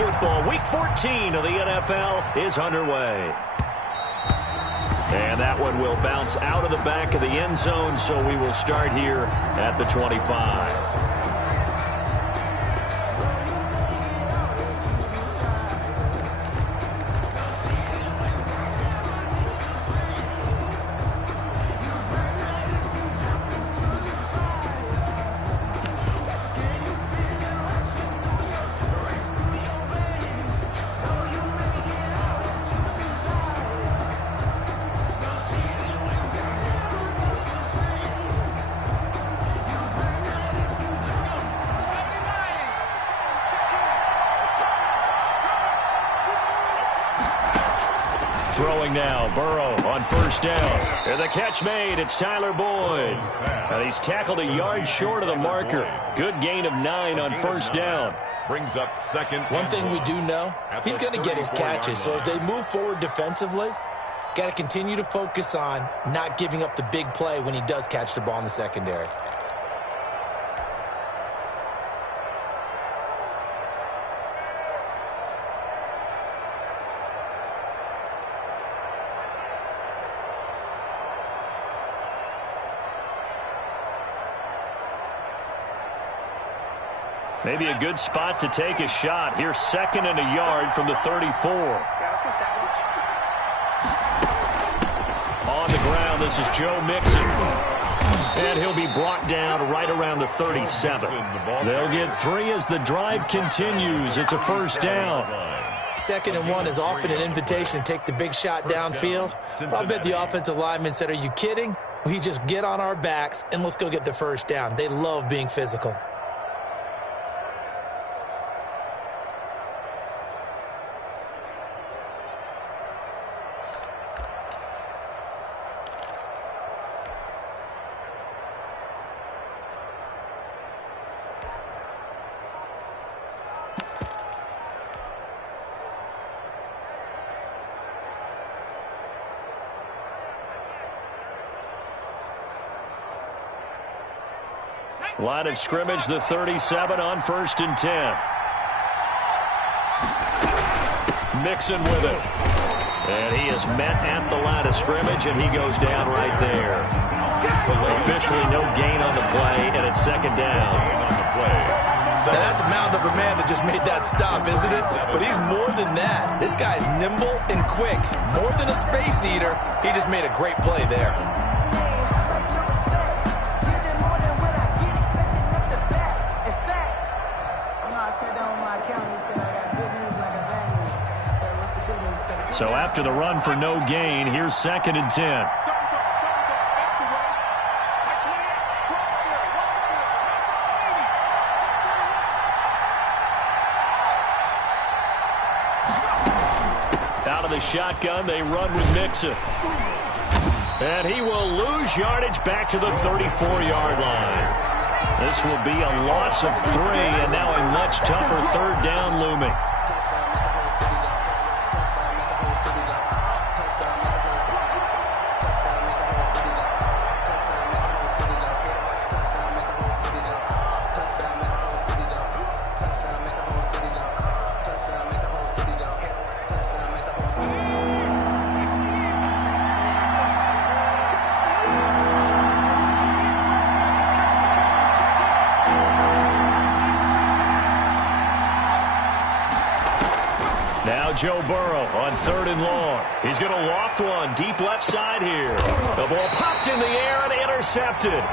football. Week 14 of the NFL is underway. And that one will bounce out of the back of the end zone, so we will start here at the 25. Throwing now, Burrow on first down. And the catch made, it's Tyler Boyd. And he's tackled a yard short of the marker. Good gain of 9 on first down. Brings up second. One thing we do know, he's going to get his catches. So as they move forward defensively, got to continue to focus on not giving up the big play when he does catch the ball in the secondary. Maybe a good spot to take a shot. Here's second and a yard from the 34. Yeah, let's go second. On the ground, this is Joe Mixon. And he'll be brought down right around the 37. They'll get 3 as the drive continues. It's a first down. 2nd and 1 is often an invitation to take the big shot downfield. I'll bet the offensive lineman said, are you kidding? We just get on our backs and let's go get the first down. They love being physical. Line of scrimmage, the 37 on first and 10. Mixon with it. And he is met at the line of scrimmage, and he goes down right there. Officially no gain on the play, and it's second down. Now that's a mountain of a man that just made that stop, isn't it? But he's more than that. This guy's nimble and quick. More than a space eater. He just made a great play there. So after the run for no gain, here's second and 10. Out of the shotgun, they run with Mixon. And he will lose yardage back to the 34-yard line. This will be a loss of 3, and now a much tougher third down looming. Joe Burrow on 3rd and long. He's going to loft one deep left side here. The ball popped in the air and intercepted.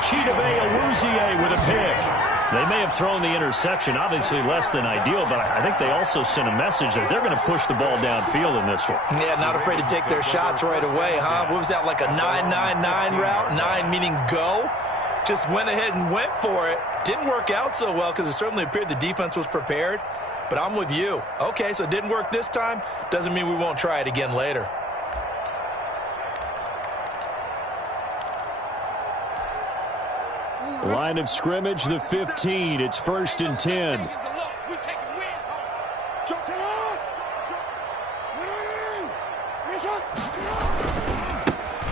Chidobe Awuzie with a pick. They may have thrown the interception, obviously less than ideal, but I think they also sent a message that they're going to push the ball downfield in this one. Yeah, not afraid to take their shots right away, huh? What was that, like a 9-9-9 route? 9 meaning go? Just went ahead and went for it. Didn't work out so well because it certainly appeared the defense was prepared. But I'm with you. Okay, so it didn't work this time. Doesn't mean we won't try it again later. Line of scrimmage, the 15. It's 1st and 10.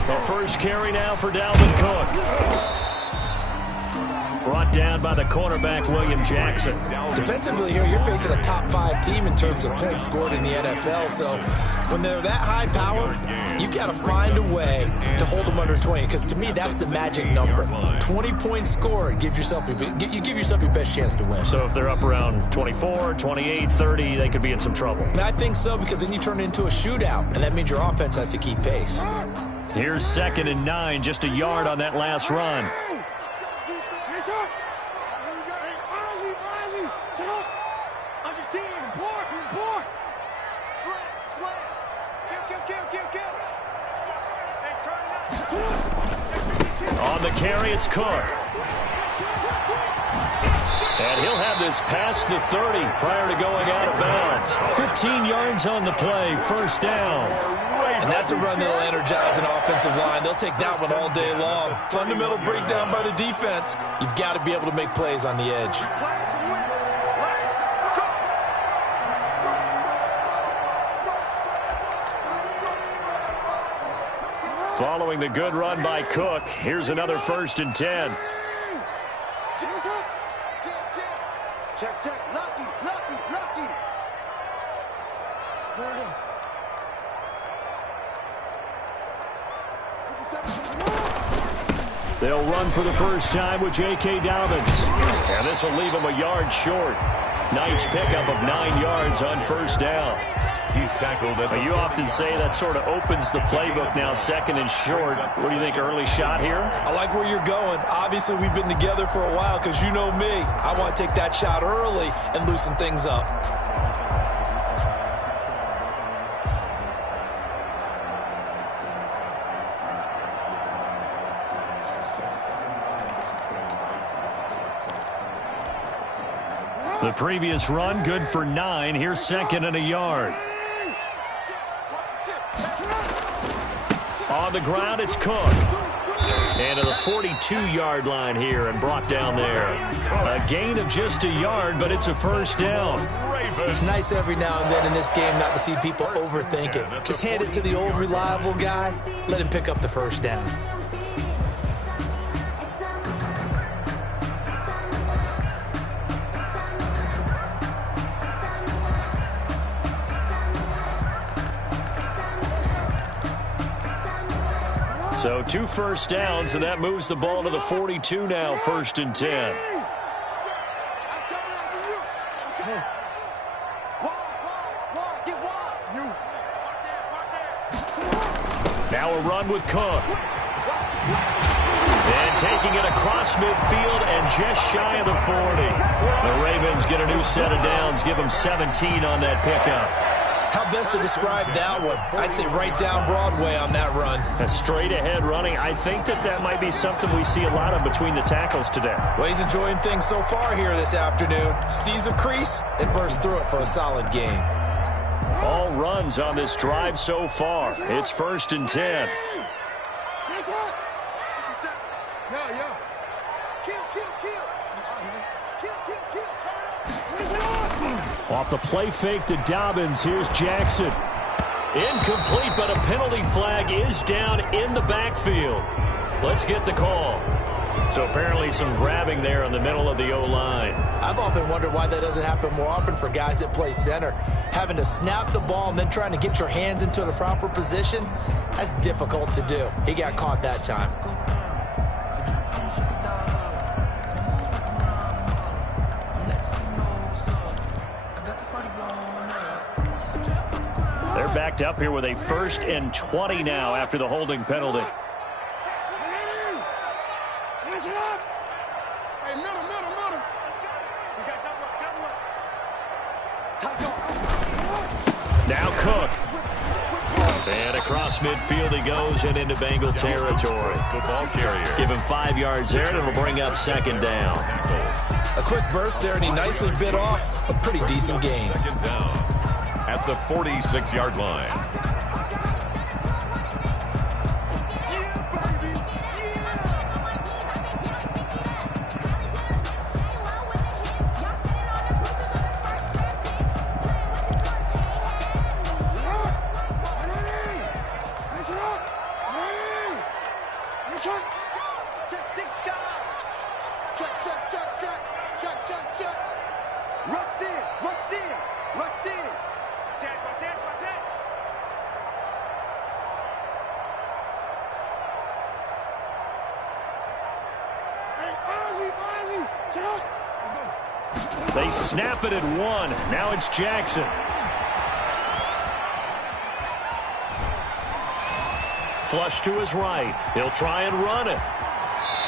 The first carry now for Dalvin Cook. brought down by the cornerback, William Jackson. Defensively here, you're facing a top 5 team in terms of points scored in the NFL. So when they're that high power, you've got to find a way to hold them under 20. Because to me, that's the magic number. 20 points scored, you give yourself your best chance to win. So if they're up around 24, 28, 30, they could be in some trouble. I think so, because then you turn it into a shootout, and that means your offense has to keep pace. Here's 2nd and 9, just a yard on that last run. On the carry, it's Cook. And he'll have this past the 30 prior to going out of bounds. 15 yards on the play, first down. And that's a run that'll energize an offensive line. They'll take that one all day long. Fundamental breakdown by the defense. You've got to be able to make plays on the edge. Following the good run by Cook, here's another 1st and 10. Check. Lucky. They'll run for the first time with J.K. Dobbins. And this will leave him a yard short. Nice pickup of 9 yards on first down. He's tackled at the You often say that sort of opens the playbook now, 2nd and short. What do you think, early shot here? I like where you're going. Obviously, we've been together for a while because you know me. I want to take that shot early and loosen things up. The previous run, good for 9. Here's 2nd and a yard. On the ground, it's Cook. And to the 42-yard line here and brought down there. A gain of just a yard, but it's a first down. It's nice every now and then in this game not to see people overthink it. Just hand it to the old reliable guy. Let him pick up the first down. So 2 first downs, and that moves the ball to the 42 now, 1st and 10. Now a run with Cook. And taking it across midfield and just shy of the 40. The Ravens get a new set of downs, give them 17 on that pickup. How best to describe that one? I'd say right down Broadway on that run. A straight ahead running. I think that might be something we see a lot of between the tackles today. Well, he's enjoying things so far here this afternoon. Sees a crease and bursts through it for a solid gain. All runs on this drive so far. It's 1st and 10. Off the play fake to Dobbins. Here's Jackson. Incomplete, but a penalty flag is down in the backfield. Let's get the call. So apparently some grabbing there in the middle of the O-line. I've often wondered why that doesn't happen more often for guys that play center. Having to snap the ball and then trying to get your hands into the proper position, that's difficult to do. He got caught that time. They're backed up here with a 1st and 20 now after the holding penalty. Now Cook. And across midfield he goes and into Bengal territory. football carrier. Give him 5 yards there, and it'll bring up 2nd down. A quick burst there, and he nicely bit off a pretty decent gain. 2nd down at the 46-yard line. Check. They snap it at 1. Now it's Jackson. Flush to his right. He'll try and run it.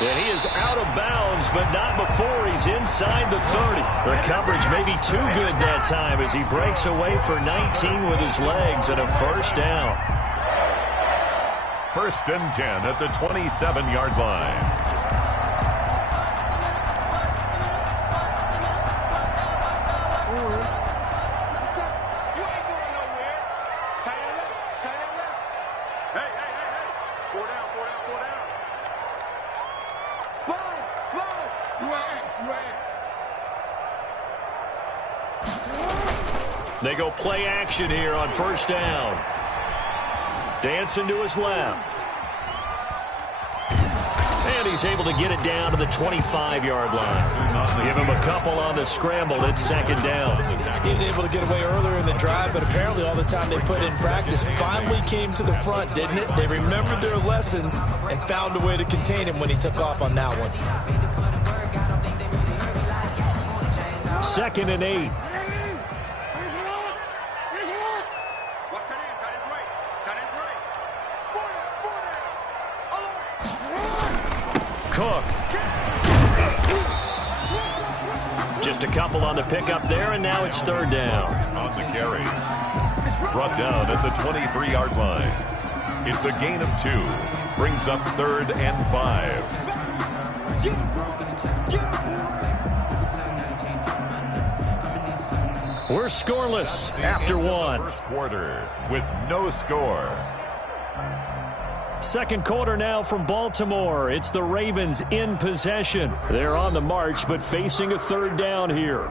And he is out of bounds, but not before he's inside the 30. The coverage may be too good that time as he breaks away for 19 with his legs and a first down. 1st and 10 at the 27-yard line. They go play action here on 1st down. Dancing to his left. And he's able to get it down to the 25-yard line. Give him a couple on the scramble. It's 2nd down. He was able to get away earlier in the drive, but apparently all the time they put in practice finally came to the front, didn't it? They remembered their lessons and found a way to contain him when he took off on that one. 2nd and 8. Cook. Just a couple on the pickup there, and now it's 3rd down. On the carry. Brought down at the 23-yard line. It's a gain of 2. Brings up 3rd and 5. We're scoreless after 1. First quarter with no score. 2nd quarter now from Baltimore. It's the Ravens in possession. They're on the march, but facing a 3rd down here.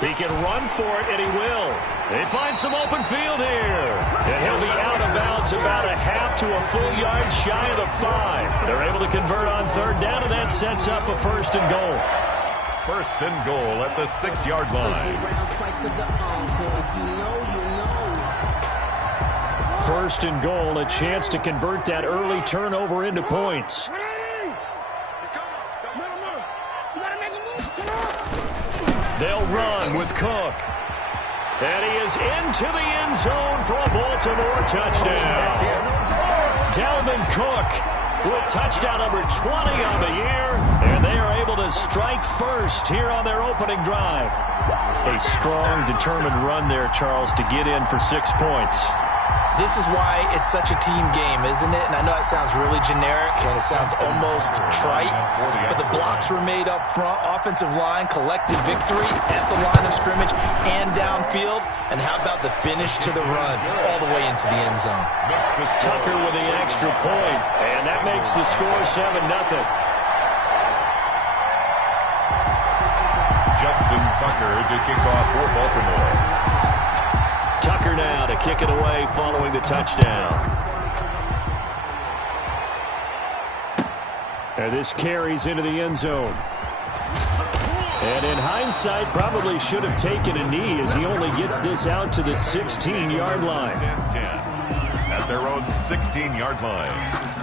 He can run for it, and he will. They find some open field here. And he'll be out of bounds about a half to a full yard shy of the 5. They're able to convert on 3rd down, and that sets up a 1st and goal. 1st and goal at the 6-yard line. 1st and goal, a chance to convert that early turnover into points. They'll run with Cook. And he is into the end zone for a Baltimore touchdown. Dalvin Cook with touchdown number 20 on the year. And they are able to strike first here on their opening drive. A strong, determined run there, Charles, to get in for 6 points. This is why it's such a team game, isn't it? And I know it sounds really generic and it sounds almost trite, but the blocks were made up front, offensive line, collective victory at the line of scrimmage and downfield. And how about the finish to the run all the way into the end zone? Tucker with the extra point, and that makes the score 7-0. Justin Tucker to kick off for Baltimore. Tucker now to kick it away following the touchdown. And this carries into the end zone. And in hindsight, probably should have taken a knee as he only gets this out to the 16-yard line. 10 at their own 16-yard line.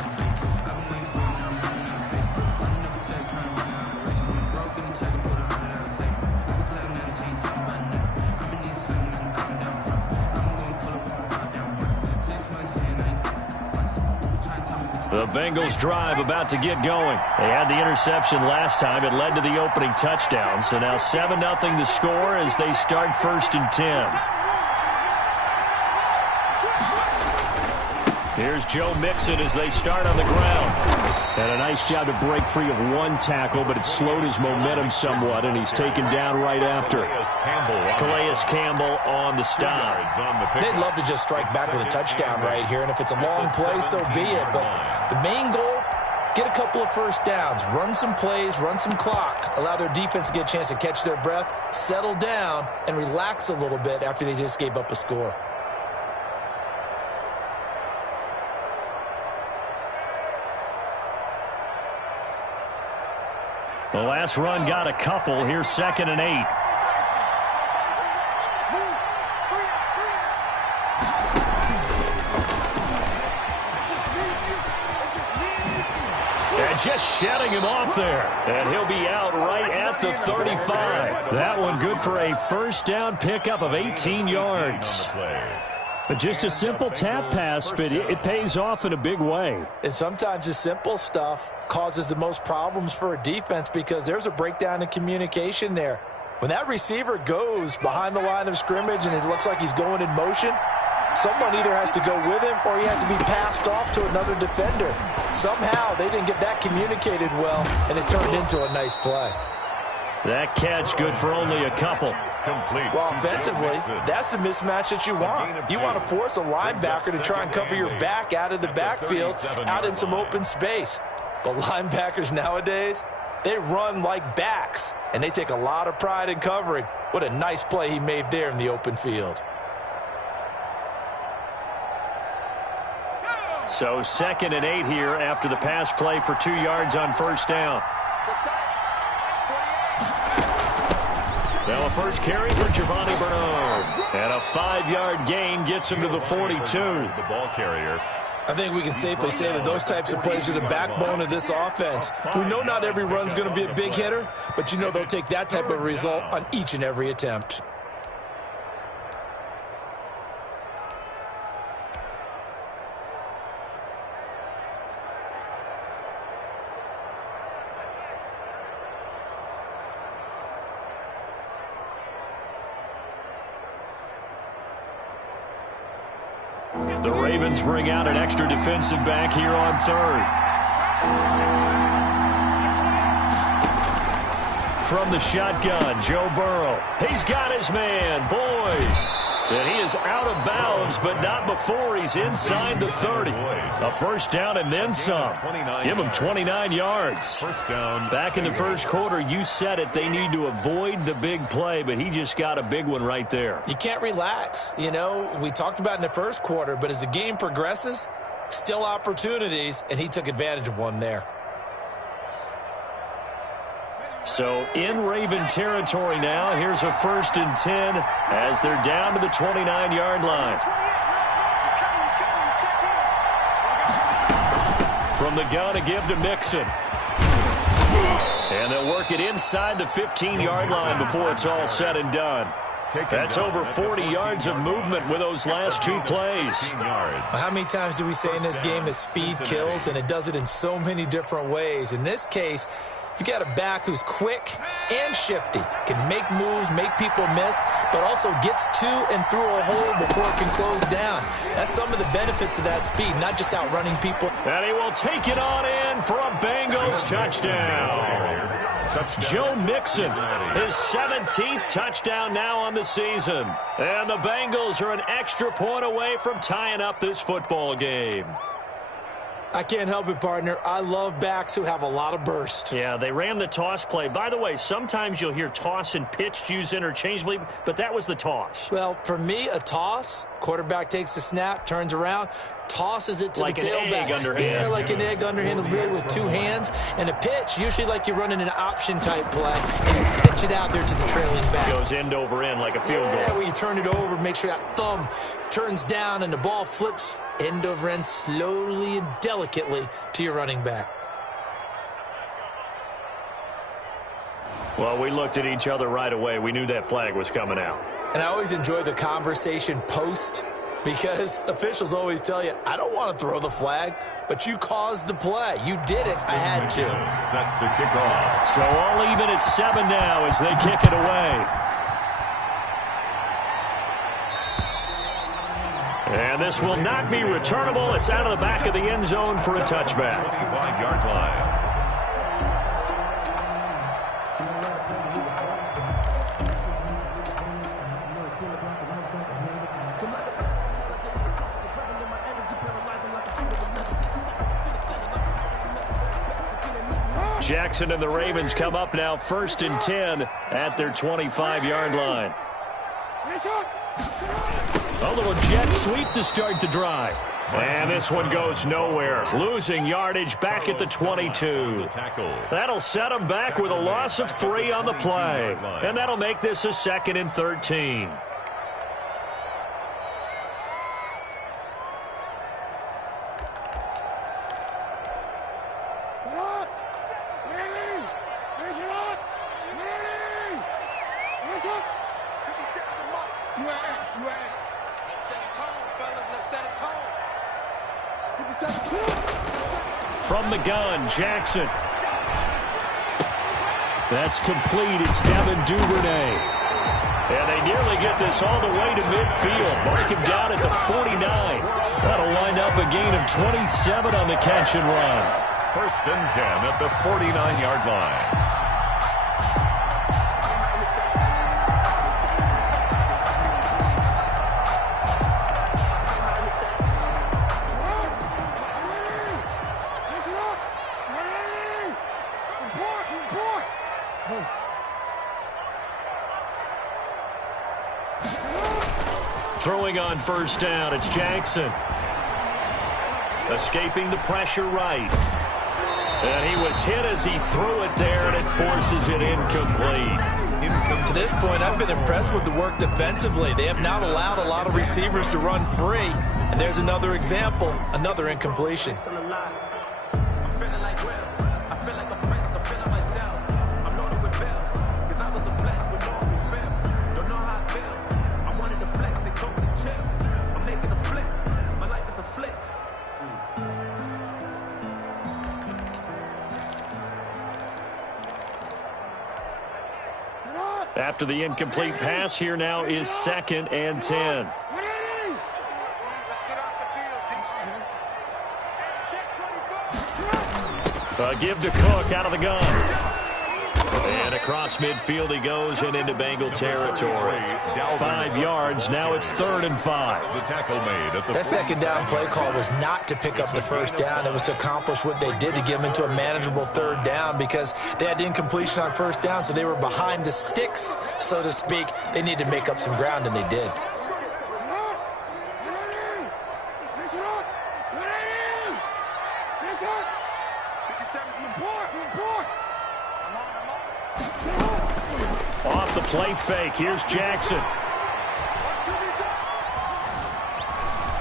The Bengals drive about to get going. They had the interception last time. It led to the opening touchdown. So now 7-0 the score as they start 1st and 10. Here's Joe Mixon as they start on the ground. And a nice job to break free of one tackle, but it slowed his momentum somewhat, and he's taken down right after. Calais Campbell on the stop. They'd love to just strike back with a touchdown right here, and if it's a long play, so be it. But the main goal, get a couple of first downs, run some plays, run some clock, allow their defense to get a chance to catch their breath, settle down, and relax a little bit after they just gave up a score. The last run got a couple. Here's 2nd and 8. And just shedding him off there. And he'll be out right at the 35. That one good for a first down pickup of 18 yards. But just a simple tap pass, but it pays off in a big way. And sometimes the simple stuff causes the most problems for a defense because there's a breakdown in communication there. When that receiver goes behind the line of scrimmage and it looks like he's going in motion, someone either has to go with him or he has to be passed off to another defender. Somehow they didn't get that communicated well, and it turned into a nice play. That catch good for only a couple. Well, offensively, that's the mismatch that you want. You want to force a linebacker to try and cover your back out of the backfield, out in some open space. But linebackers nowadays, they run like backs, and they take a lot of pride in covering. What a nice play he made there in the open field. So 2nd and 8 here after the pass play for 2 yards on first down. Now a first carry for Giovanni Bernard. And a 5-yard gain gets him to the 42. The ball carrier. I think we can safely say that those types of plays are the backbone of this offense. We know not every run's going to be a big hitter, but you know they'll take that type of result on each and every attempt. The Ravens bring out an extra defensive back here on 3rd. From the shotgun, Joe Burrow. He's got his man, Boyd. And he is out of bounds, but not before he's inside the 30. A first down and then some. Give him 29 yards. First down. Back in the first quarter, you said it. They need to avoid the big play, but he just got a big one right there. You can't relax. You know, we talked about in the first quarter, but as the game progresses, still opportunities, and he took advantage of one there. So in Raven territory now, here's a 1st and 10 as they're down to the 29-yard line. From the gun, a give to Mixon. And they'll work it inside the 15-yard line before it's all said and done. That's over 40 yards of movement with those last 2 plays. How many times do we say in this game that speed kills, and it does it in so many different ways? In this case, you got a back who's quick and shifty, can make moves, make people miss, but also gets to and through a hole before it can close down. That's some of the benefits of that speed, not just outrunning people. And he will take it on in for a Bengals touchdown. Joe Mixon, his 17th touchdown now on the season. And the Bengals are an extra point away from tying up this football game. I can't help it, partner. I love backs who have a lot of burst. Yeah, they ran the toss play. By the way, sometimes you'll hear toss and pitch used interchangeably, but that was the toss. Well, for me, a toss, quarterback takes the snap, turns around, tosses it to like the tailback. Like an egg underhand. Yeah, like an egg underhand, really with 2 hands. And a pitch, usually like you're running an option-type play, and you pitch it out there to the trailing back. Goes end over end like a field goal. Yeah, where you turn it over, make sure that thumb turns down and the ball flips end over end slowly and delicately to your running back. Well, we looked at each other right away. We knew that flag was coming out. And I always enjoy the conversation post, because officials always tell you, I don't want to throw the flag, but you caused the play. You did it. I had to. Set to kick off. So all even at 7 now as they kick it away. And this will not be returnable. It's out of the back of the end zone for a touchback. 25-yard line. Jackson and the Ravens come up now 1st and 10 at their 25-yard line. A little jet sweep to start the drive. And this one goes nowhere. Losing yardage back at the 22. That'll set them back with a loss of 3 on the play. And that'll make this a 2nd and 13. From the gun, Jackson. That's complete. It's Devin Duvernay. And they nearly get this all the way to midfield. Mark him down at the 49. That'll wind up a gain of 27 on the catch and run. 1st and 10 at the 49-yard line. Throwing on 1st down, it's Jackson. Escaping the pressure right. And he was hit as he threw it there, and it forces it incomplete. To this point, I've been impressed with the work defensively. They have not allowed a lot of receivers to run free. And there's another example, another incompletion. After the incomplete pass, here now is 2nd and 10. Give to Cook out of the gun. And across midfield he goes and into Bengal territory. 5 yards. Now it's 3rd and 5. The tackle made at the that 2nd down play call was not to pick up the 1st down. It was to accomplish what they did to get them into a manageable 3rd down because they had incompletion on 1st down, so they were behind the sticks, so to speak. They needed to make up some ground, and they did. Off the play fake, here's Jackson.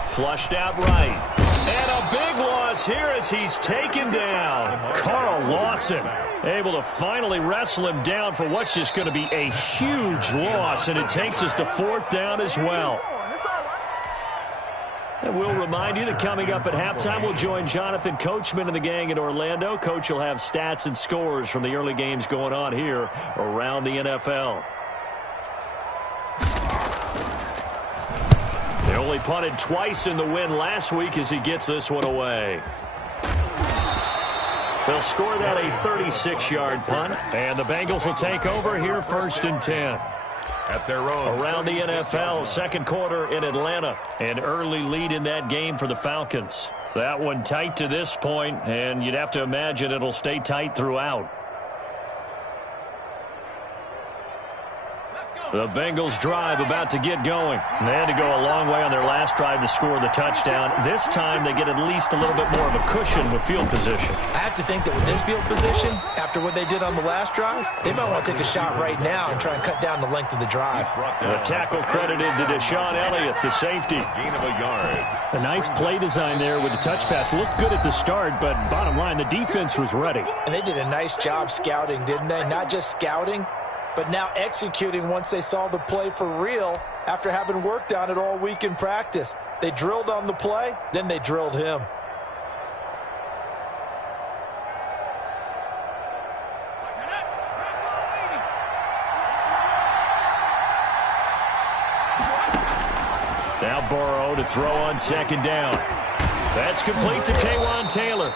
Flushed out right. And a big loss here as he's taken down. Carl Lawson able to finally wrestle him down for what's just going to be a huge loss, and it takes us to 4th down as well. And we'll remind you that coming up at halftime, we'll join Jonathan Coachman and the gang in Orlando. Coach will have stats and scores from the early games going on here around the NFL. They only punted twice in the win last week as he gets this one away. They'll score that a 36-yard punt, and the Bengals will take over here 1st and 10. At their own. Around the NFL, 2nd quarter in Atlanta. An early lead in that game for the Falcons. That one tight to this point, and you'd have to imagine it'll stay tight throughout. The Bengals drive about to get going. They had to go a long way on their last drive to score the touchdown. This time they get at least a little bit more of a cushion with field position. I have to think that with this field position, after what they did on the last drive, they might want to take a shot right now and try and cut down the length of the drive. The tackle credited to Deshaun Elliott, the safety. Gain of a yard. A nice play design there with the touch pass. Looked good at the start, but bottom line, the defense was ready. And they did a nice job scouting, didn't they? Not just scouting, but now executing once they saw the play for real after having worked on it all week in practice. They drilled on the play, then they drilled him. Now Burrow to throw on second down. That's complete to Taywan Taylor.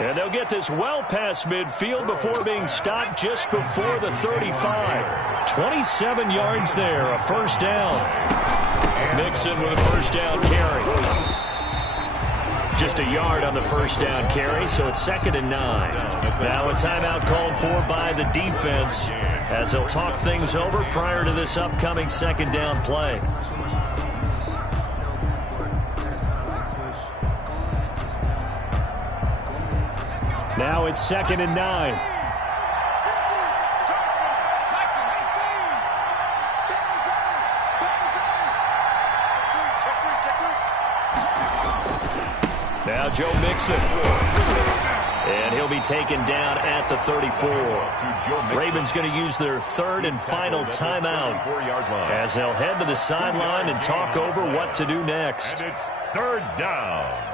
And they'll get this well past midfield before being stopped just before the 35. 27 yards there, a first down. Mixon with a first down carry. Just a yard on the first down carry, so it's 2nd and 9. Now a timeout called for by the defense as they'll talk things over prior to this upcoming second down play. Now it's 2nd and 9. Now Joe Mixon. And he'll be taken down at the 34. Ravens going to use their 3rd and final timeout as they'll head to the sideline and talk over what to do next. And it's 3rd down.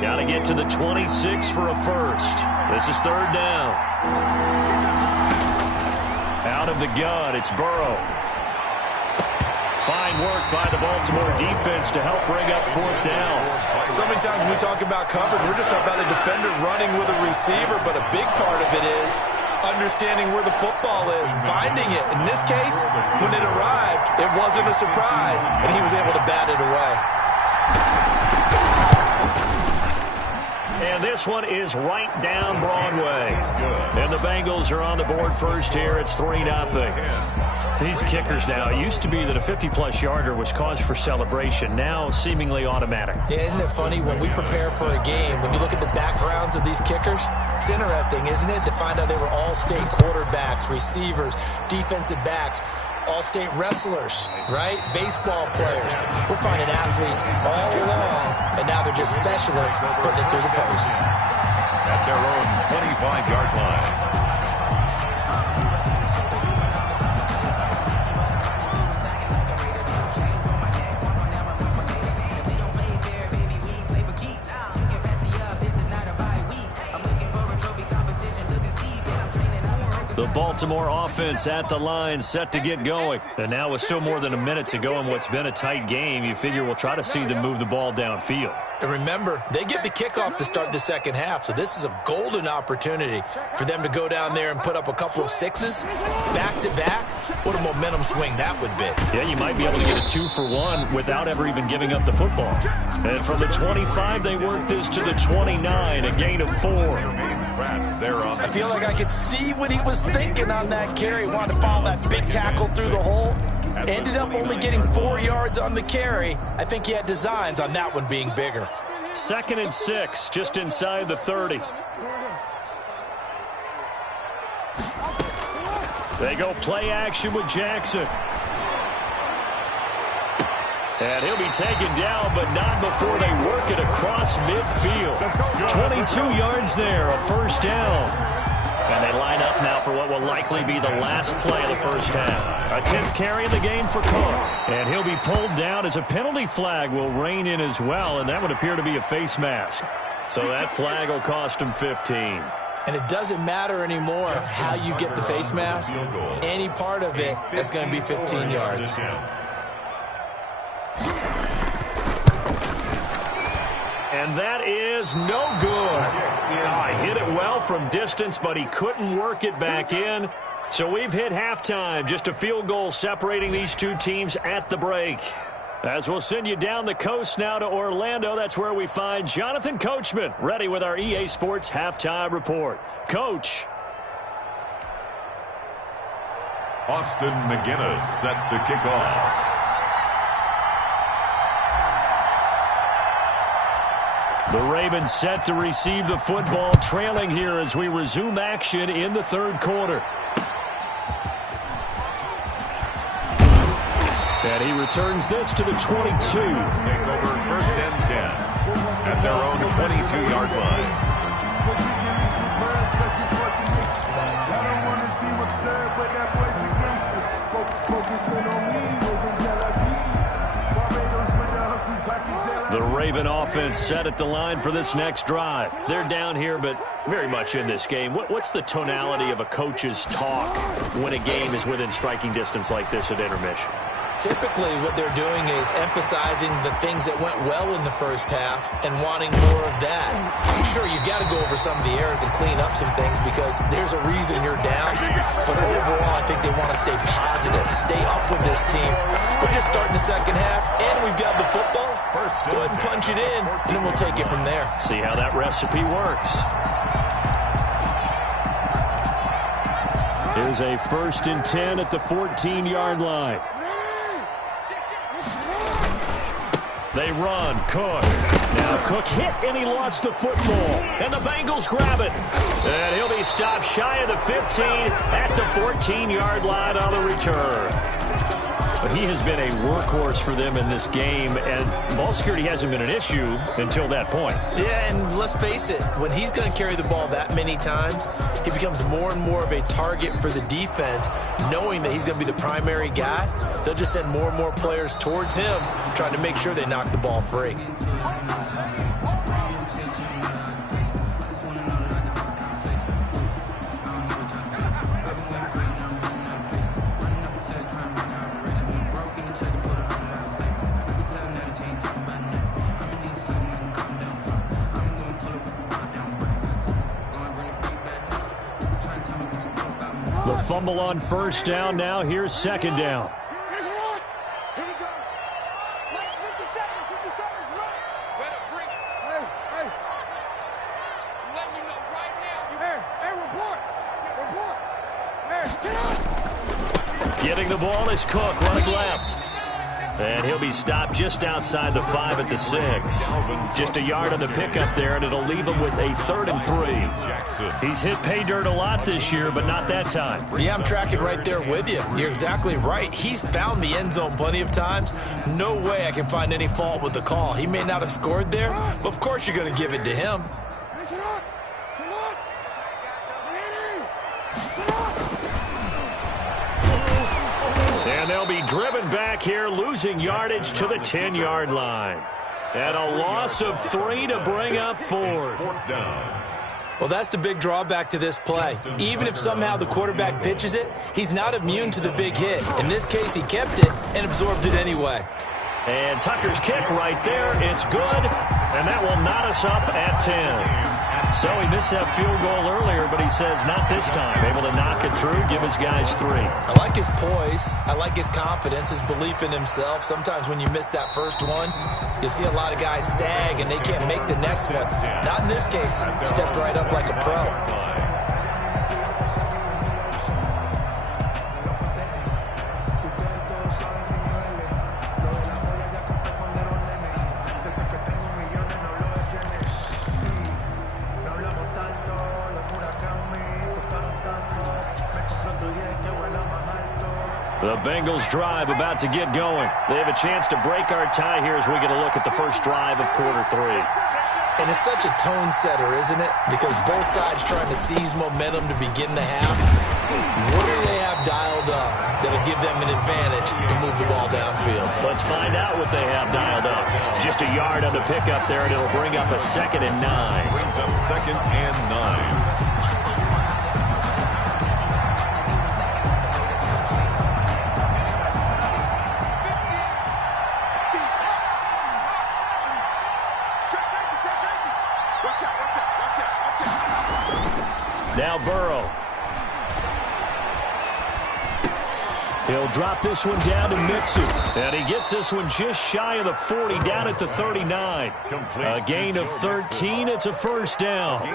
Got to get to the 26 for a first. This is 3rd down. Out of the gun, it's Burrow. Fine work by the Baltimore defense to help bring up 4th down. So many times when we talk about coverage, we're just talking about a defender running with a receiver, but a big part of it is understanding where the football is, finding it. In this case, when it arrived, it wasn't a surprise, and he was able to bat it away. And this one is right down Broadway. And the Bengals are on the board first here. It's 3-0. These kickers now, it used to be that a 50-plus yarder was cause for celebration. Now seemingly automatic. Yeah, isn't it funny when we prepare for a game, when you look at the backgrounds of these kickers, it's interesting, isn't it, to find out they were all-state quarterbacks, receivers, defensive backs, all-state wrestlers, right? Baseball players. We're finding athletes all along, and now they're just specialists putting it through the posts. At their own 25-yard line. The Baltimore offense at the line, set to get going. And now with still more than a minute to go in what's been a tight game, you figure we'll try to see them move the ball downfield. And remember, they get the kickoff to start the second half, so this is a golden opportunity for them to go down there and put up a couple of sixes back-to-back. What a momentum swing that would be. Yeah, you might be able to get a 2-for-1 without ever even giving up the football. And from the 25, they work this to the 29, a gain of 4. I feel like I could see what he was thinking on that carry. Wanted to follow that big tackle through the hole. Ended up only getting 4 yards on the carry. I think he had designs on that one being bigger. 2nd and 6, just inside the 30. They go play action with Jackson. And he'll be taken down, but not before they work it across midfield. 22 yards there, a first down. And they line up now for what will likely be the last play of the first half. A 10th carry in the game for Cook. And he'll be pulled down as a penalty flag will rein in as well, and that would appear to be a face mask. So that flag will cost him 15. And it doesn't matter anymore how you get the face mask. Any part of it is going to be 15 yards. And that is no good. He hit it well from distance, but he couldn't work it back in. So we've hit halftime. Just a field goal separating these two teams at the break. As we'll send you down the coast now to Orlando, that's where we find Jonathan Coachman, ready with our EA Sports Halftime Report. Coach. Austin McGinnis set to kick off. The Ravens set to receive the football, trailing here as we resume action in the third quarter. And he returns this to the 22. Take over 1st and 10 at their own 22-yard line. The The Raven offense set at the line for this next drive. They're down here, but very much in this game. What's the tonality of a coach's talk when a game is within striking distance like this at intermission? Typically, what they're doing is emphasizing the things that went well in the first half and wanting more of that. Sure, you got to go over some of the errors and clean up some things because there's a reason you're down. But overall, I think they want to stay positive, stay up with this team. We're just starting the second half, and we've got the football. Let's go ahead and punch it in, and then we'll take it from there. See how that recipe works. Here's a 1st and 10 at the 14-yard line. They run. Cook. Now Cook hit, and he lost the football. And the Bengals grab it. And he'll be stopped shy of the 15 at the 14-yard line on the return. But he has been a workhorse for them in this game, and ball security hasn't been an issue until that point. Yeah, and let's face it, when he's going to carry the ball that many times, he becomes more and more of a target for the defense, knowing that he's going to be the primary guy. They'll just send more and more players towards him, trying to make sure they knock the ball free. Fumble on 1st down. Now here's 2nd down. Getting the ball is Cook running left. And he'll be stopped just outside the 5 at the 6. Just a yard on the pickup there, and it'll leave him with a 3rd and 3. He's hit pay dirt a lot this year, but not that time. Yeah, I'm tracking right there with you. You're exactly right. He's found the end zone plenty of times. No way I can find any fault with the call. He may not have scored there, but of course you're going to give it to him. And they'll be driven back here, losing yardage to the 10-yard line. And a loss of 3 to bring up 4th. Well, that's the big drawback to this play. Even if somehow the quarterback pitches it, he's not immune to the big hit. In this case, he kept it and absorbed it anyway. And Tucker's kick right there. It's good, and that will knot us up at 10. So he missed that field goal earlier, but he says not this time. Able to knock it through, give his guys 3. I like his poise. I like his confidence, his belief in himself. Sometimes when you miss that first one, you'll see a lot of guys sag and they can't make the next one. Not in this case. Stepped right up like a pro. The Bengals drive about to get going. They have a chance to break our tie here as we get a look at the first drive of quarter 3. And it's such a tone setter, isn't it? Because both sides trying to seize momentum to begin the half. What do they have dialed up that'll give them an advantage to move the ball downfield? Let's find out what they have dialed up. Just a yard on the pickup there, and it'll bring up a 2nd and 9. Brings up 2nd and 9. Now Burrow. He'll drop this one down to Mixon. And he gets this one just shy of the 40, down at the 39. A gain of 13. It's a 1st down.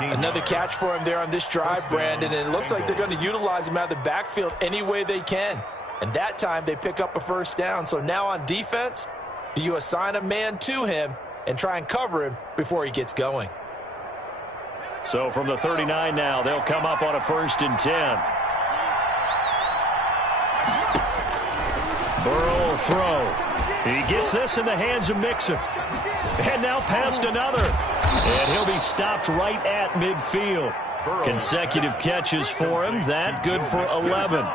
Another catch for him there on this drive, Brandon. And it looks like they're going to utilize him out of the backfield any way they can. And that time they pick up a 1st down. So now on defense, do you assign a man to him and try and cover him before he gets going? So from the 39 now, they'll come up on a 1st and 10. Burrow will throw. He gets this in the hands of Mixon. And now past another. And he'll be stopped right at midfield. Consecutive catches for him. That good for 11.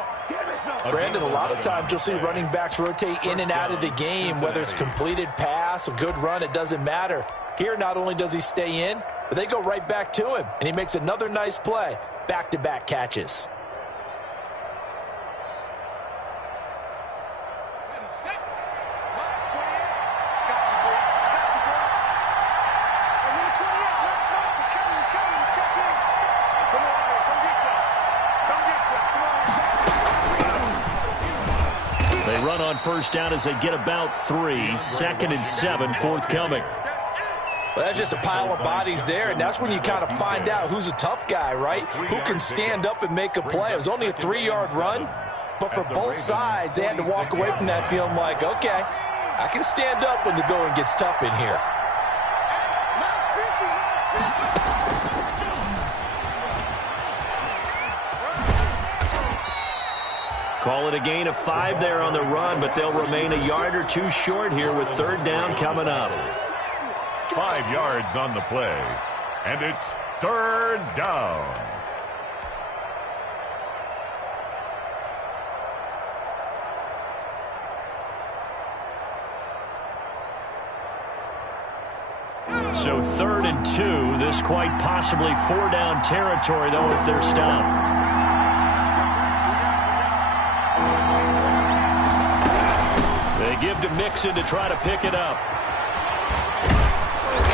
Brandon, a lot of times you'll see running backs rotate in and out of the game, whether it's completed pass, a good run, it doesn't matter. Here, not only does he stay in, but they go right back to him, and he makes another nice play. Back-to-back catches. They run on first down as they get about 3. 2nd and 7 forthcoming. Well, that's just a pile of bodies there, and that's when you kind of find out who's a tough guy, right? Who can stand up and make a play. It was only a 3-yard run, but for both sides, they had to walk away from that feeling like, okay, I can stand up when the going gets tough in here. Call it a gain of 5 there on the run, but they'll remain a yard or 2 short here with 3rd down coming up. 5 yards on the play, and it's 3rd down. So 3rd and 2, this quite possibly 4-down territory, though, if they're stopped. They give to Mixon to try to pick it up.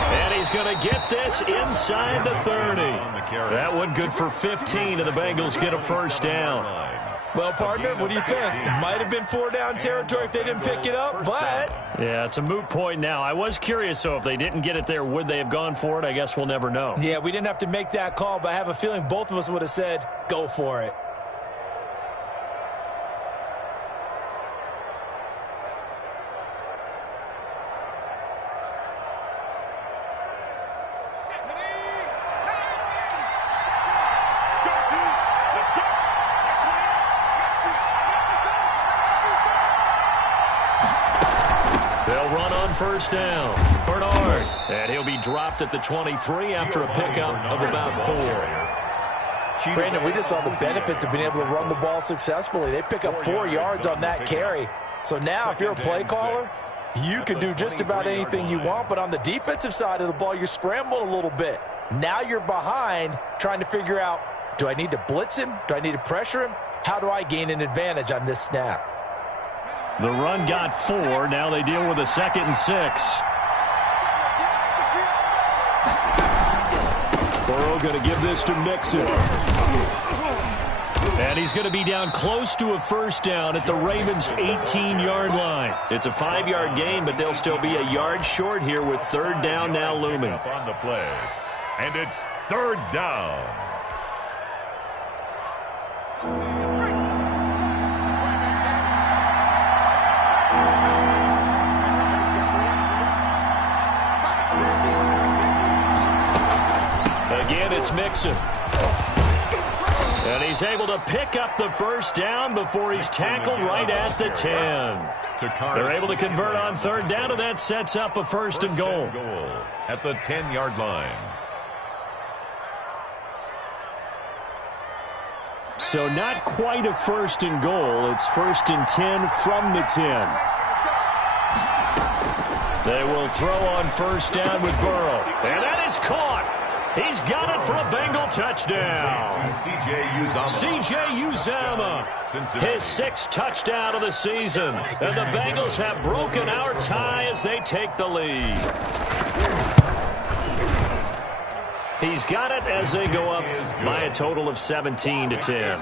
And he's going to get this inside the 30. That one good for 15, and the Bengals get a 1st down. Well, partner, what do you think? Might have been 4-down territory if they didn't pick it up, but... Yeah, it's a moot point now. I was curious, though, if they didn't get it there, would they have gone for it? I guess we'll never know. Yeah, we didn't have to make that call, but I have a feeling both of us would have said, go for it. First down, Bernard, and he'll be dropped at the 23 after a pickup of about 4. Brandon, we just saw the benefits of being able to run the ball successfully. They pick up 4 yards on that carry. So now if you're a play caller, you can do just about anything you want, but on the defensive side of the ball, you're scrambling a little bit. Now you're behind trying to figure out, do I need to blitz him? Do I need to pressure him? How do I gain an advantage on this snap? The run got 4. Now they deal with a 2nd and 6. Burrow going to give this to Mixon. And he's going to be down close to a 1st down at the Ravens' 18-yard line. It's a 5-yard gain, but they'll still be a yard short here with 3rd down now looming. Up on the play, and it's 3rd down. Again, it's Mixon. And he's able to pick up the 1st down before he's tackled right at the 10. They're able to convert on 3rd down, and that sets up a 1st and goal. At the 10-yard line. So not quite a 1st and goal. It's 1st and 10 from the 10. They will throw on 1st down with Burrow. And that is caught. He's got it for a Bengal touchdown. C.J. Uzomah, his 6th touchdown of the season. And the Bengals have broken our tie as they take the lead. He's got it as they go up by a total of 17 to 10.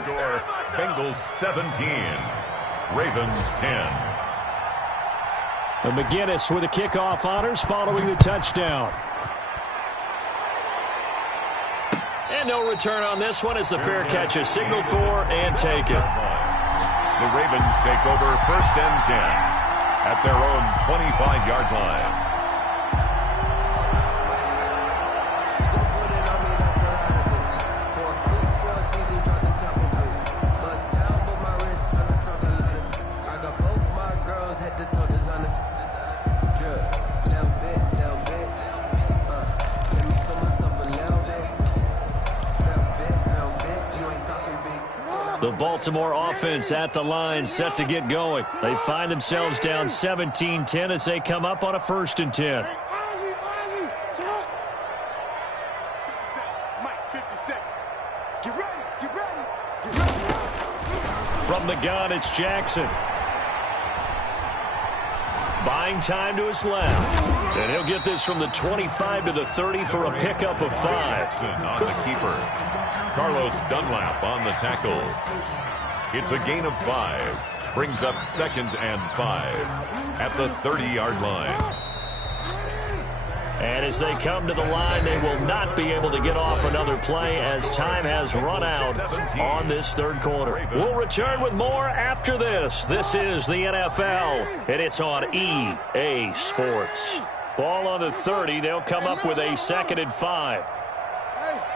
Bengals 17, Ravens 10. And McGinnis with the kickoff honors following the touchdown. And no return on this one as the fair catch is signaled for and taken. The Ravens take over 1st and 10 at their own 25-yard line. The Baltimore offense at the line, set to get going. They find themselves down 17-10 as they come up on a 1st and 10. From the gun, it's Jackson. Buying time to his left. And he'll get this from the 25 to the 30 for a pickup of 5. Jackson on the keeper. Carlos Dunlap on the tackle. It's a gain of 5. Brings up 2nd and 5 at the 30-yard line. And as they come to the line, they will not be able to get off another play as time has run out on this 3rd quarter. We'll return with more after this. This is the NFL, and it's on EA Sports. Ball on the 30. They'll come up with a 2nd and 5. Hey.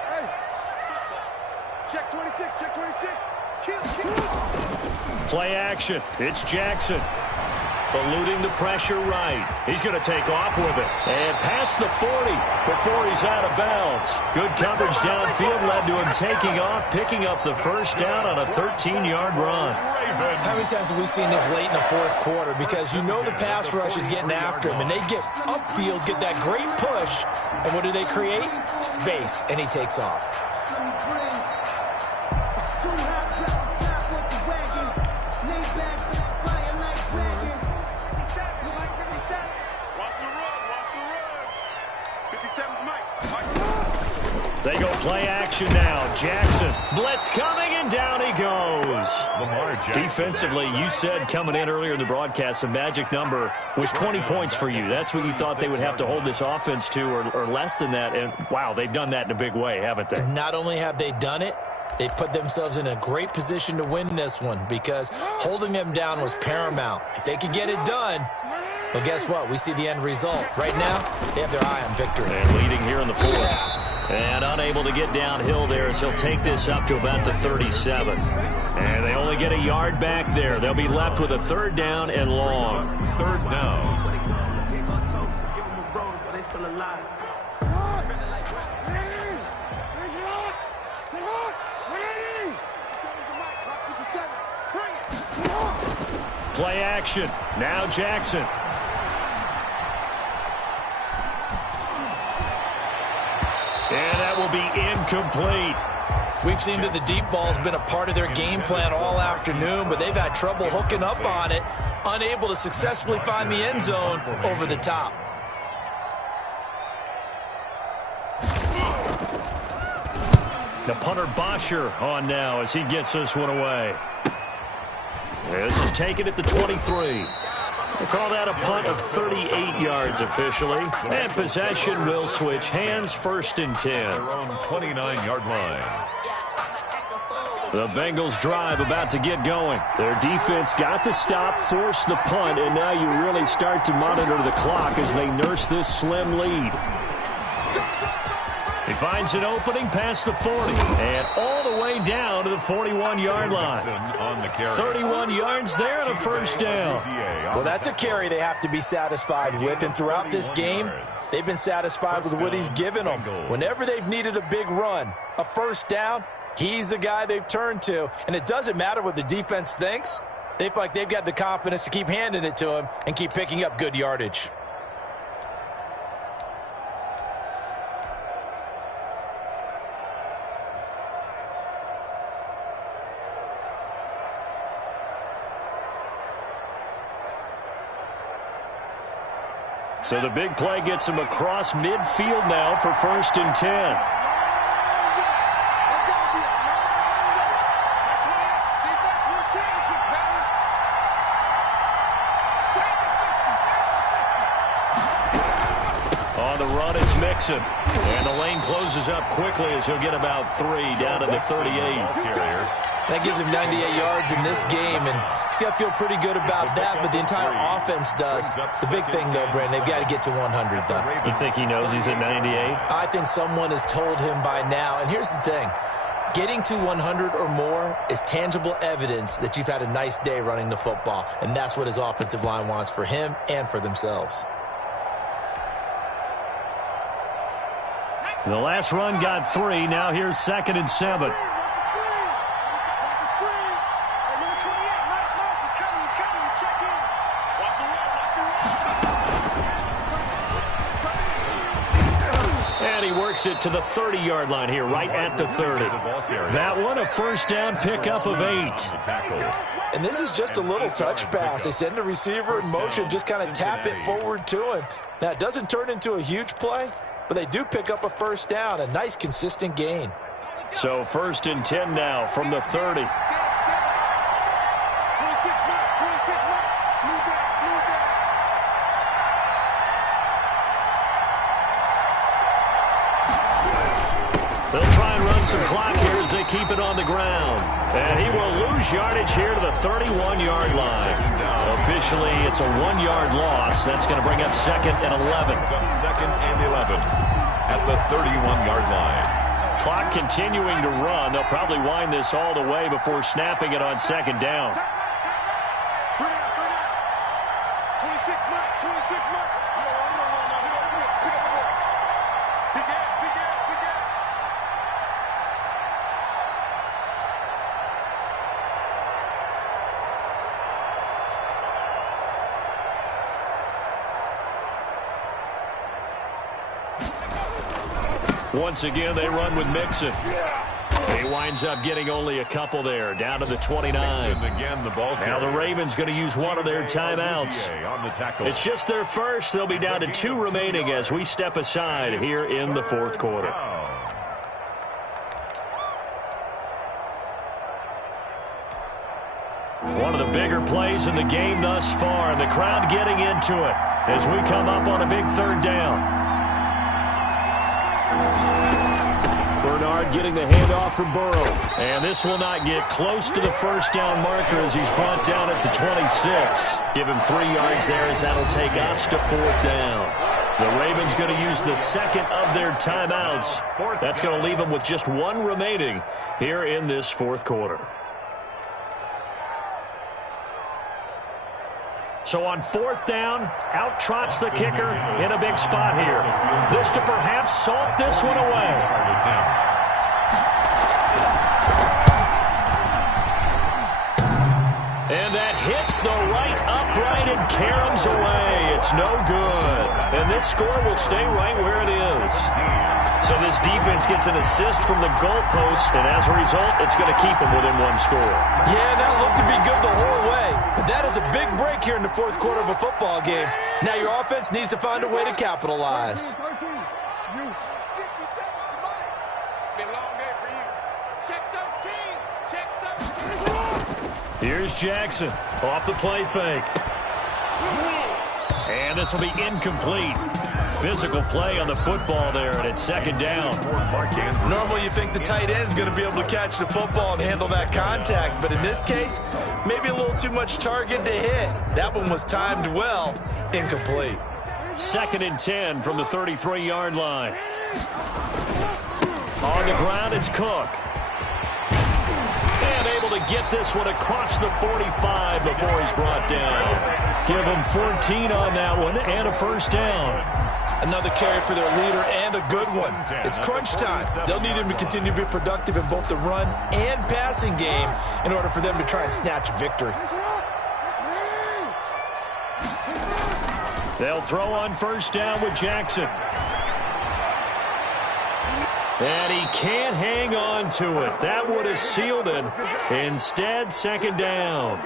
Check 26, check 26. Kill. Play action. It's Jackson. Eluding the pressure right. He's going to take off with it. And past the 40 before he's out of bounds. Good coverage downfield led to him taking off, picking up the 1st down on a 13-yard run. How many times have we seen this late in the 4th quarter? Because you know the pass rush is getting after him, and they get upfield, get that great push, and what do they create? Space, and he takes off. They go play action now. Jackson. Blitz coming, and down he goes. Defensively, you said coming in earlier in the broadcast, the magic number was 20 points for you. That's what you thought they would have to hold this offense to, or less than that. And, wow, they've done that in a big way, haven't they? Not only have they done it, they put themselves in a great position to win this one because holding them down was paramount. If they could get it done, well, guess what? We see the end result. Right now, they have their eye on victory. And leading here in the 4th. And unable to get downhill there as he'll take this up to about the 37. And they only get a yard back there. They'll be left with a 3rd down and long. 3rd down. Play action. Now Jackson. And that will be incomplete. We've seen that the deep ball's been a part of their game plan all afternoon, but they've had trouble hooking up on it, unable to successfully find the end zone over the top. The punter Bosher on now as he gets this one away. This is taken at the 23. We'll call that a punt of 38 yards officially. And possession will switch hands, 1st and 10. Their own 29-yard line. The Bengals drive about to get going. Their defense got the stop, forced the punt, and now you really start to monitor the clock as they nurse this slim lead. He finds an opening past the 40 and all the way down to the 41-yard line. 31 yards there and a 1st down. Well, that's a carry they have to be satisfied with, and throughout this game, they've been satisfied with what he's given them. Whenever they've needed a big run, a 1st down, he's the guy they've turned to, and it doesn't matter what the defense thinks. They feel like they've got the confidence to keep handing it to him and keep picking up good yardage. So the big play gets him across midfield now for 1st and 10. On the run, it's Mixon. And the lane closes up quickly as he'll get about 3 down to the 38. That gives him 98 yards in this game, and he's got to feel pretty good about that, but the entire offense does. The big thing, though, Brandon, they've got to get to 100, though. You think he knows he's at 98? I think someone has told him by now, and here's the thing. Getting to 100 or more is tangible evidence that you've had a nice day running the football, and that's what his offensive line wants for him and for themselves. The last run got 3. Now here's 2nd and 7. And he works it to the 30-yard line here, right at the 30. That one, a first down pickup of 8. And this is just a little touch pass. They send the receiver in motion, just kind of tap it forward to him. Now, it doesn't turn into a huge play, but they do pick up a first down, a nice, consistent gain. So 1st and 10 now from the 30. They'll try and run some clock here as they keep it on the ground. And he will lose yardage here to the 31-yard line. Officially, it's a 1-yard loss. That's going to bring up 2nd and 11. 2nd and 11 at the 31-yard line. Clock continuing to run. They'll probably wind this all the way before snapping it on 2nd down. 26 mark, 26 mark. Big gap, big gap, big gap. Once again, they run with Mixon. He winds up getting only a couple there, down to the 29. Again, the ball now the Ravens going to use one of their timeouts. It's just their first. They'll be down to 2 remaining as we step aside here in the 4th quarter. One of the bigger plays in the game thus far, and the crowd getting into it as we come up on a big 3rd down. Bernard getting the handoff from Burrow. And this will not get close to the first down marker as he's brought down at the 26. Give him 3 yards there as that'll take us to 4th down. The Ravens going to use the 2nd of their timeouts. That's going to leave them with just 1 remaining here in this 4th quarter. So on 4th down, out trots the kicker in a big spot here. This to perhaps salt this one away. And that hits the right upright and caroms away. It's no good. And this score will stay right where it is. So this defense gets an assist from the goalpost, and as a result, it's going to keep them within 1 score. Yeah, that looked to be good the whole way. But that is a big break here in the 4th quarter of a football game. Now your offense needs to find a way to capitalize. Here's Jackson off the play fake. And this will be incomplete. Physical play on the football there, and it's 2nd down. Normally you think the tight end's going to be able to catch the football and handle that contact, but in this case, maybe a little too much target to hit. That one was timed well, incomplete. 2nd and 10 from the 33-yard line. On the ground, it's Cook. And able to get this one across the 45 before he's brought down. Give him 14 on that one and a first down. Another carry for their leader and a good one. It's crunch time. They'll need him to continue to be productive in both the run and passing game in order for them to try and snatch victory. They'll throw on first down with Jackson. And he can't hang on to it. That would have sealed it. Instead, 2nd down.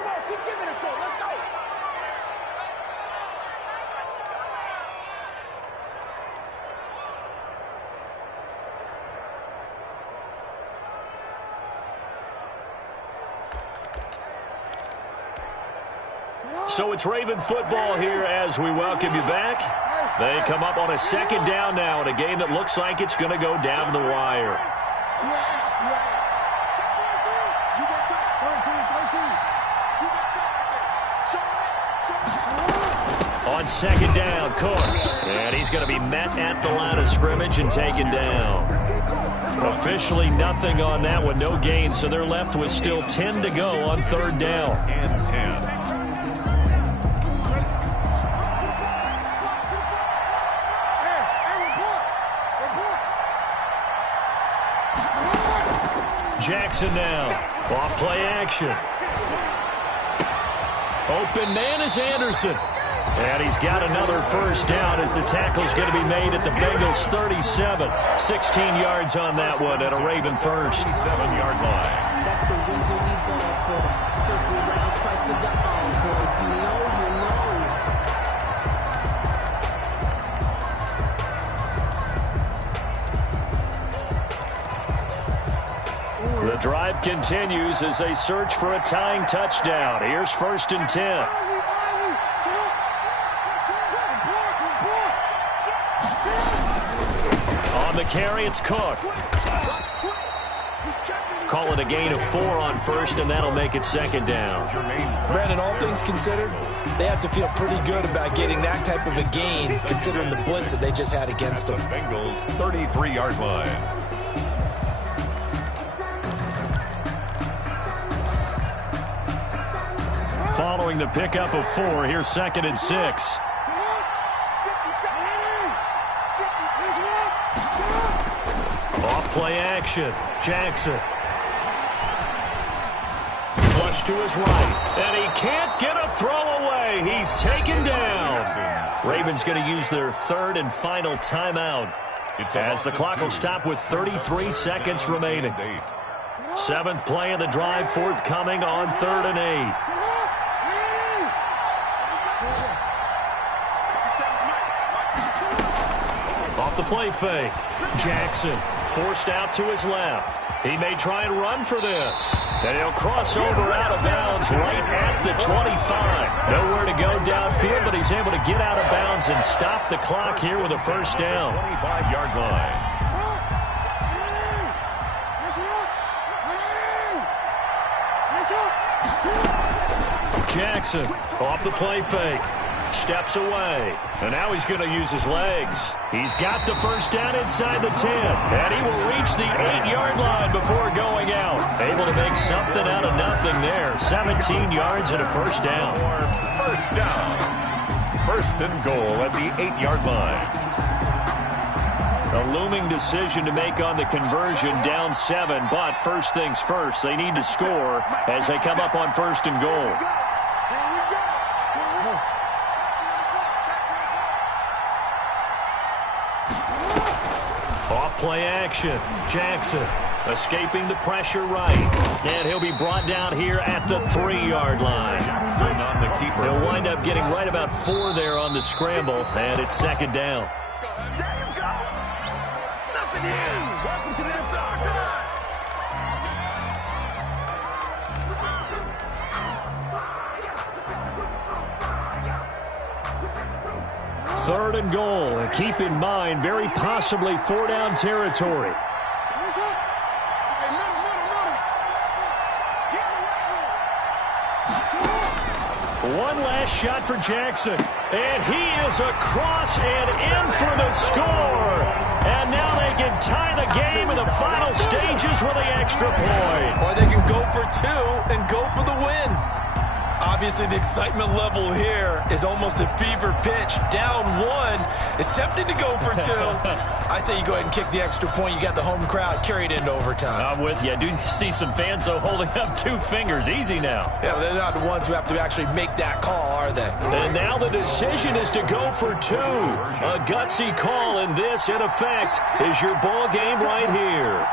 So it's Raven football here as we welcome you back. They come up on a 2nd down now in a game that looks like it's going to go down to the wire. On 2nd down, Cook. And he's going to be met at the line of scrimmage and taken down. Officially nothing on that one, no gain, so they're left with still 10 to go on 3rd down. And 10. Jackson now, off play action. Open man is Anderson. And he's got another first down as the tackle's going to be made at the Bengals 37. 16 yards on that one at a Raven first. 7-yard line. That's the reason we ball for. Circle around, twice with the encore. If you know, you know. The drive continues as they search for a tying touchdown. Here's 1st and 10. On the carry, it's Cook. Call it a gain of 4 on first, and that'll make it 2nd down. Brandon, all things considered, they have to feel pretty good about getting that type of a gain, considering the blitz that they just had against them. The Bengals 33-yard line. Following the pickup of 4, here's 2nd and 6. Off play action. Jackson. Flush to his right. And he can't get a throw away. He's taken down. Ravens going to use their 3rd and final timeout as the clock will stop with 33 seconds remaining. 7th play of the drive forthcoming on 3rd and 8. Off the play fake. Jackson forced out to his left. He may try and run for this. And he'll cross over out of bounds right at the 25. Nowhere to go downfield, but he's able to get out of bounds and stop the clock here with a first down. 25-yard line. Jackson off the play fake. Steps away. And now he's going to use his legs. He's got the first down inside the 10. And he will reach the 8-yard line before going out. Able to make something out of nothing there. 17 yards and a first down. First down. 1st and goal at the 8-yard line. A looming decision to make on the conversion, down 7. But first things first, they need to score as they come up on 1st and goal. Off-play action. Jackson escaping the pressure right. And he'll be brought down here at the 3-yard line. He'll wind up getting right about 4 there on the scramble, and it's 2nd down. Nothing in. Welcome to the inside. 3rd and goal. And keep in mind, very possibly 4-down territory. One last shot for Jackson. And he is across and in for the score. And now they can tie the game in the final stages with the extra point. Or they can go for 2 and go for the win. Obviously, the excitement level here is almost a fever pitch. Down 1. It's tempting to go for 2. I say you go ahead and kick the extra point. You got the home crowd. Carry it into overtime. I'm with you. I do see some fans, though, holding up 2 fingers. Easy now. Yeah, but they're not the ones who have to actually make that call, are they? And now the decision is to go for 2. A gutsy call, and this, in effect, is your ball game right here.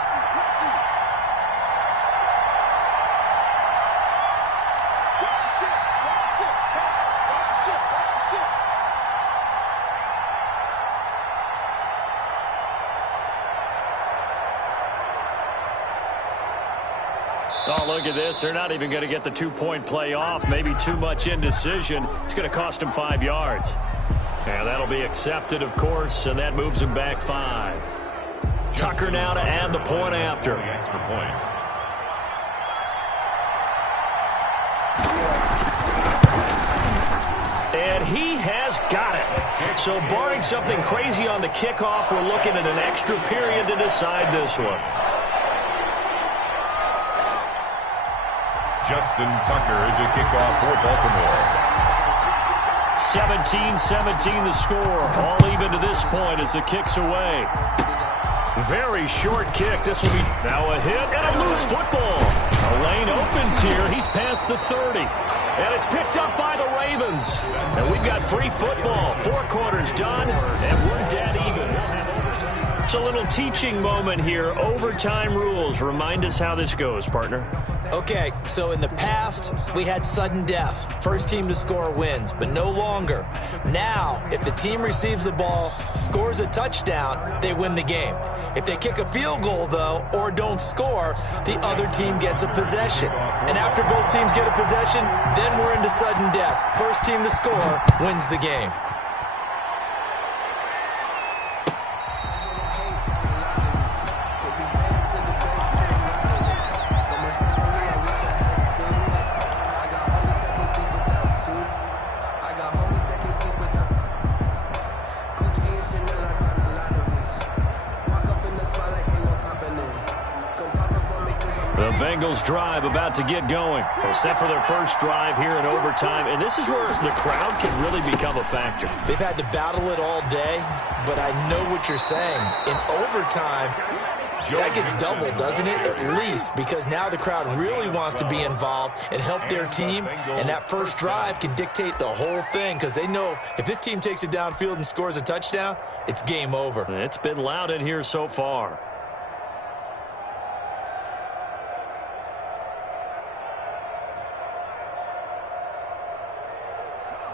Oh, look at this. They're not even going to get the 2-point play off. Maybe too much indecision. It's going to cost them 5 yards. And that'll be accepted, of course, and that moves them back 5. Tucker now to add the point after. Extra point. And he has got it. So barring something crazy on the kickoff, we're looking at an extra period to decide this one. Justin Tucker to kick off for Baltimore. 17-17 the score. All even to this point as the kick's away. Very short kick. This will be now a hit and a loose football. A lane opens here. He's past the 30. And it's picked up by the Ravens. And we've got free football. 4 quarters done, and we're dead even. We'll have overtime. It's a little teaching moment here. Overtime rules. Remind us how this goes, partner. Okay, so in the past, we had sudden death. First team to score wins, but no longer. Now, if the team receives the ball, scores a touchdown, they win the game. If they kick a field goal, though, or don't score, the other team gets a possession. And after both teams get a possession, then we're into sudden death. First team to score wins the game. Bengals drive about to get going. They're set for their first drive here in overtime, and this is where the crowd can really become a factor. They've had to battle it all day, but I know what you're saying. In overtime, that gets doubled, doesn't it? At least, because now the crowd really wants to be involved and help their team, and that first drive can dictate the whole thing because they know if this team takes it downfield and scores a touchdown, it's game over. It's been loud in here so far.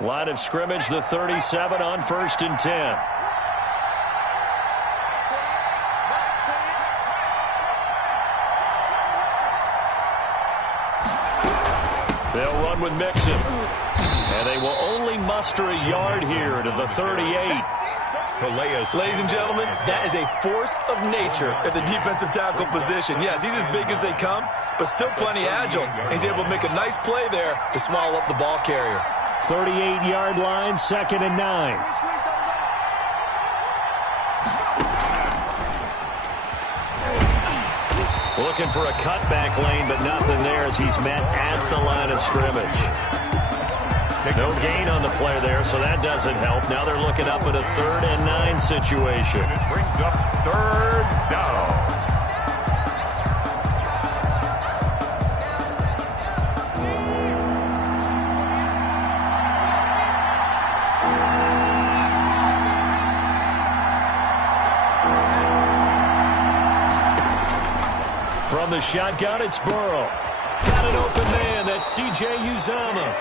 Line of scrimmage, the 37 on 1st and 10. They'll run with Mixon. And they will only muster a yard here to the 38. Ladies and gentlemen, that is a force of nature at the defensive tackle position. Yes, he's as big as they come, but still plenty agile. He's able to make a nice play there to swallow up the ball carrier. 38-yard line, 2nd and 9. Looking for a cutback lane, but nothing there as he's met at the line of scrimmage. No gain on the play there, so that doesn't help. Now they're looking up at a 3rd and 9 situation. It brings up 3rd down. From the shotgun, it's Burrow. Got an open man. That's C.J. Uzomah.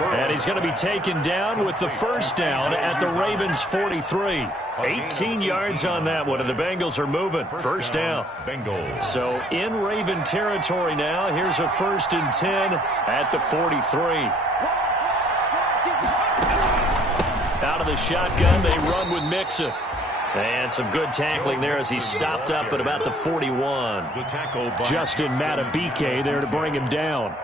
And he's going to be taken down with the first down at the Ravens' 43. 18 yards on that one, and the Bengals are moving. First down. Bengals. So in Raven territory now. Here's a 1st and 10 at the 43. Out of the shotgun, they run with Mixon. And some good tackling there as he stopped up at about the 41. Justin Matabike there to bring him down.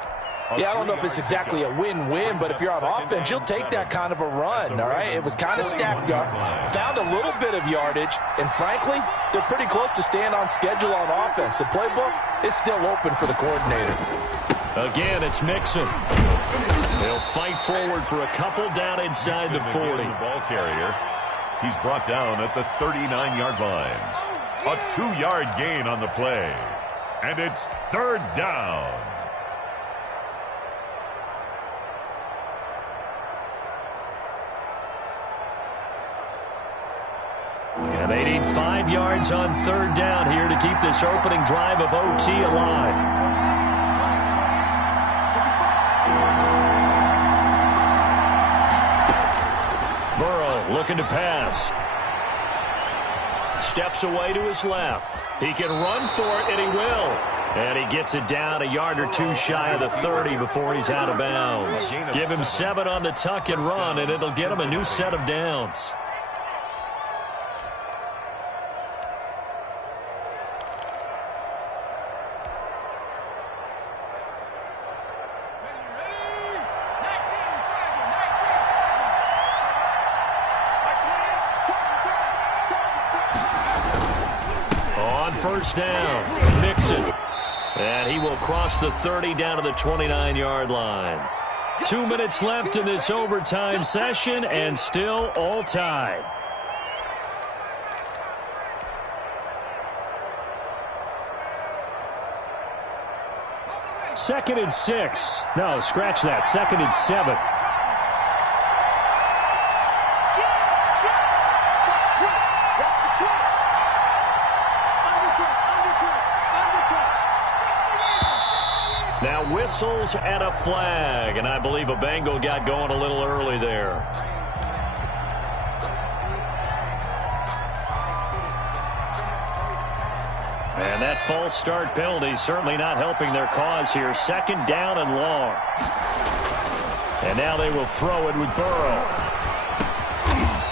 Yeah, I don't know if it's exactly a win-win, but if you're on offense, you'll take that kind of a run, all right? It was kind of stacked up, found a little bit of yardage, and frankly, they're pretty close to staying on schedule on offense. The playbook is still open for the coordinator. Again, it's Mixon. They'll fight forward for a couple down inside the 40. The ball carrier. He's brought down at the 39-yard line. A 2-yard gain on the play. And it's 3rd down. And they need 5 yards on 3rd down here to keep this opening drive of OT alive. Looking to pass. Steps away to his left. He can run for it, and he will. And he gets it down a yard or two shy of the 30 before he's out of bounds. Give him 7 on the tuck and run, and it'll get him a new set of downs. First down, Mixon. And he will cross the 30 down to the 29-yard line. 2 minutes left in this overtime session, and still all tied. Second and 6. No, scratch that. 2nd and 7. Now whistles and a flag, and I believe a Bengal got going a little early there. And that false start penalty certainly not helping their cause here. 2nd down and long. And now they will throw it with Burrow.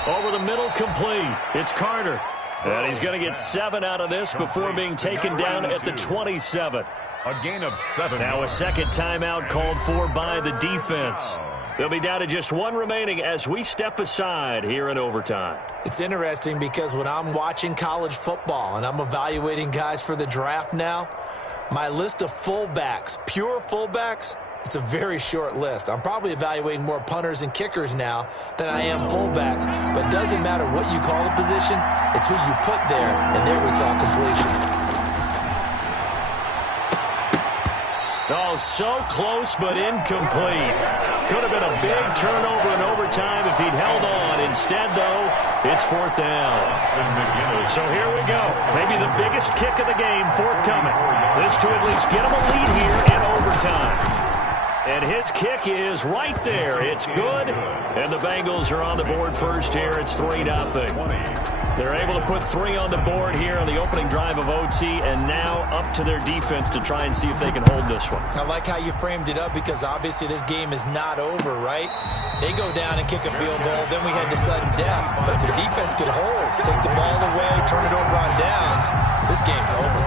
Over the middle, complete. It's Carter. And he's going to get 7 out of this before being taken down at the 27. A gain of 7. Now a second timeout called for by the defense. They'll be down to just 1 remaining as we step aside here in overtime. It's interesting because when I'm watching college football and I'm evaluating guys for the draft now, my list of fullbacks, pure fullbacks, it's a very short list. I'm probably evaluating more punters and kickers now than I am fullbacks. But it doesn't matter what you call a position, it's who you put there, and there we saw completion. Oh, so close but incomplete. Could have been a big turnover in overtime if he'd held on. Instead, though, it's 4th down. So here we go. Maybe the biggest kick of the game forthcoming. This to at least get him a lead here in overtime. And his kick is right there. It's good. And the Bengals are on the board first here. It's 3-0. They're able to put 3 on the board here on the opening drive of OT, and now up to their defense to try and see if they can hold this one. I like how you framed it up because obviously this game is not over, right? They go down and kick a field goal, then we head to sudden death. But if the defense can hold, take the ball away, turn it over on downs, this game's over.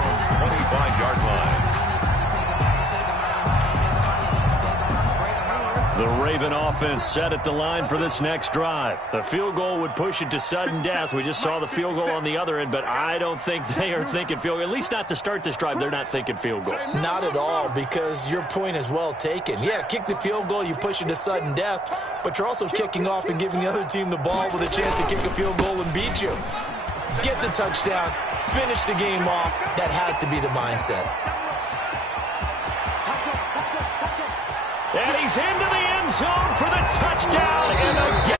25-yard line. The Raven offense set at the line for this next drive. The field goal would push it to sudden death. We just saw the field goal on the other end, but I don't think they are thinking field goal. At least not to start this drive. They're not thinking field goal. Not at all, because your point is well taken. Yeah, kick the field goal, you push it to sudden death, but you're also kicking off and giving the other team the ball with a chance to kick a field goal and beat you. Get the touchdown, finish the game off. That has to be the mindset. And he's into the end zone for the touchdown, and again